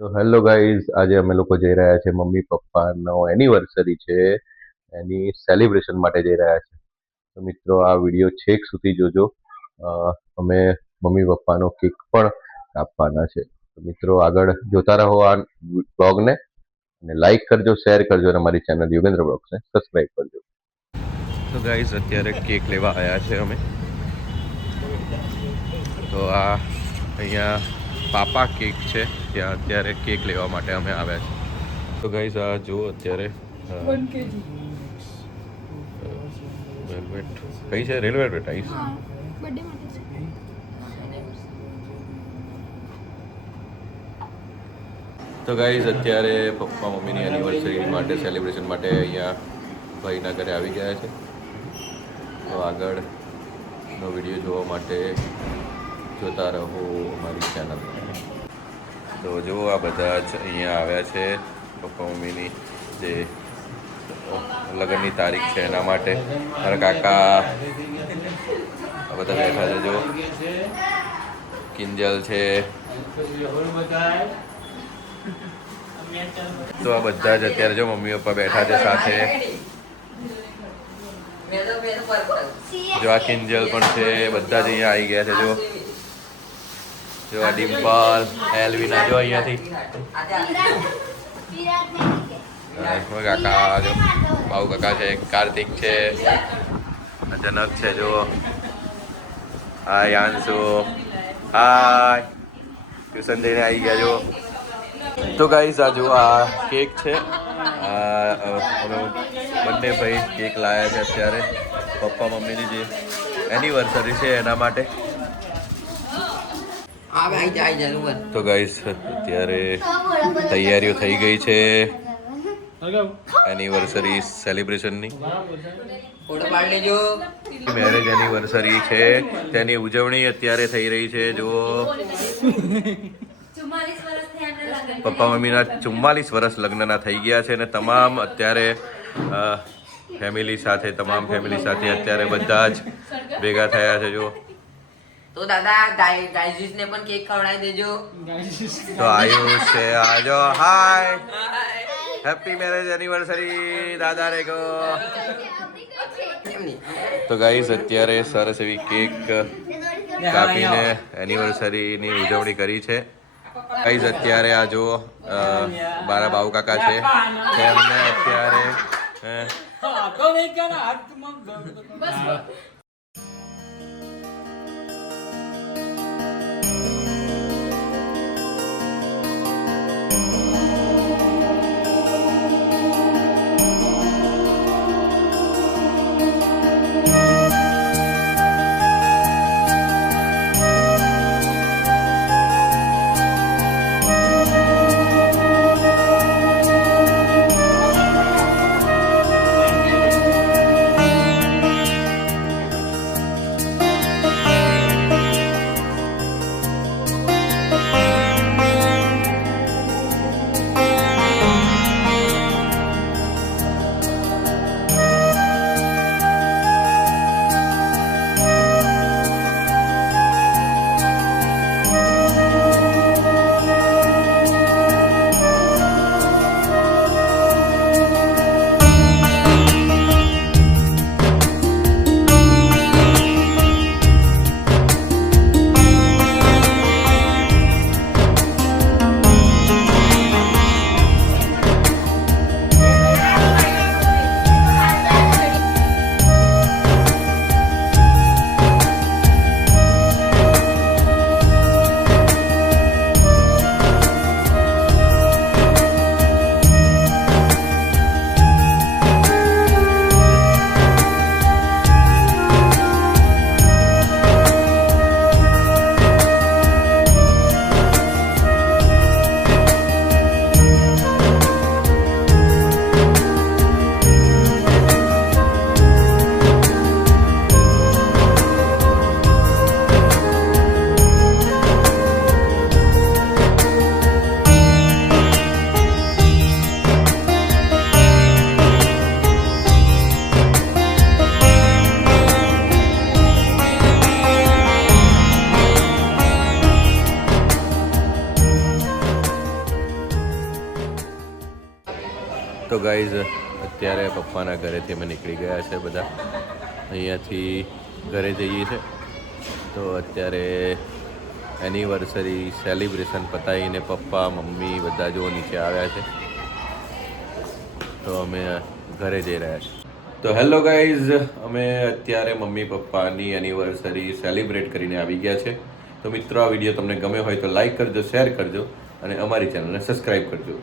તો hello guys, આજે અમે લોકો જઈ રહ્યા છે મમ્મી પપ્પાનો એનિવર્સરી છે એની સેલિબ્રેશન માટે જઈ રહ્યા છે. તો મિત્રો આ વિડીયો છેક સુધી જોજો. અ, અમે મમ્મી પપ્પાનો કેક પણ કાપવાના છે. તો મિત્રો આગળ જોતા રહો આ બ્લોગને અને લાઈક કરજો, શેર કરજો અને મારી ચેનલ યોગેન્દ્ર બ્લોગ્સને સબસ્ક્રાઇબ કરજો. તો ગાઈઝ અત્યારે કેક લેવા આવ્યા છે અમે. તો આ અહીંયા પાપા કેક છે, ત્યાં અત્યારે કેક લેવા માટે અમે આવ્યા છે. તો ગાઈઝ આ જો અત્યારે વેલ્વેટ કઈ છે? Rail velvet ice. તો ગાઈઝ અત્યારે પપ્પા મમ્મીની એનિવર્સરી માટે સેલિબ્રેશન માટે અહીંયા ભાઈના ઘરે આવી ગયા છે. તો આગળનો વિડીયો જોવા માટે જોતા રહો અમારી ચેનલ. તો જો આ બધા જ અહીંયા આવ્યા છે પપ્પા મમ્મીની જે લગ્નની તારીખ છે એના માટે. મારા કાકા આ બધા બેઠા છે. જો કિંજલ છે. તો આ બધા જ અત્યારે જો મમ્મી પપ્પા બેઠા છે સાથે. જો આ કિંજલ પણ છે. બધા જ અહીંયા આવી ગયા છે. જો આ ડિમ્પલ, એલવિના જો અહીંયાથી. કાકા જો બાઉ કાકા છે, કાર્તિક છે, જનક છે. જો હાય આંશુ, હાય ટ્યુશન જઈને આવી ગયા. જો તો ગાઈઝ આ જો આ કેક છે. અમે બંને ભાઈ કેક લાવ્યા છે અત્યારે પપ્પા મમ્મીની જે એનિવર્સરી છે એના માટે. તો ગાઈઝ અત્યારે તૈયારીઓ થઈ ગઈ છે એનિવર્સરી સેલિબ્રેશનની. મેરેજ એનિવર્સરી છે તેની ઉજવણી અત્યારે થઈ રહી છે. જો પપ્પા મમ્મીના 44 વર્ષ લગ્નના થઈ ગયા છે અને તમામ અત્યારે ફેમિલી સાથે અત્યારે બધા જ ભેગા થયા છે. જો તો દાદા ગાઈઝ ને પણ કેક ખવડાવી દેજો. તો આયુષ છે. આજો હાય, હેપી મેરેજ એનિવર્સરી દાદા રે ગો. તો ગાઈઝ અત્યારે સરસ એવી કેક કાપીને એનિવર્સરીની ઉજવણી કરી છે. ગાઈઝ અત્યારે આ જો મારા બાઉ કાકા છે તેમને અત્યારે તો ગાઈઝ અત્યારે પપ્પાના ઘરેથી અમે નીકળી ગયા છે બધા. અહીંયાથી ઘરે જઈએ છીએ. તો અત્યારે એનિવર્સરી સેલિબ્રેશન પતાવીને પપ્પા મમ્મી બધા જો નીચે આવ્યા છે. તો અમે ઘરે જઈ રહ્યા છીએ. તો હેલો ગાઈઝ, અમે અત્યારે મમ્મી પપ્પાની એનિવર્સરી સેલિબ્રેટ કરીને આવી ગયા છે. તો મિત્રો, આ વિડીયો તમને ગમે હોય તો લાઈક કરજો, શેર કરજો અને અમારી ચેનલને સબસ્ક્રાઈબ કરજો.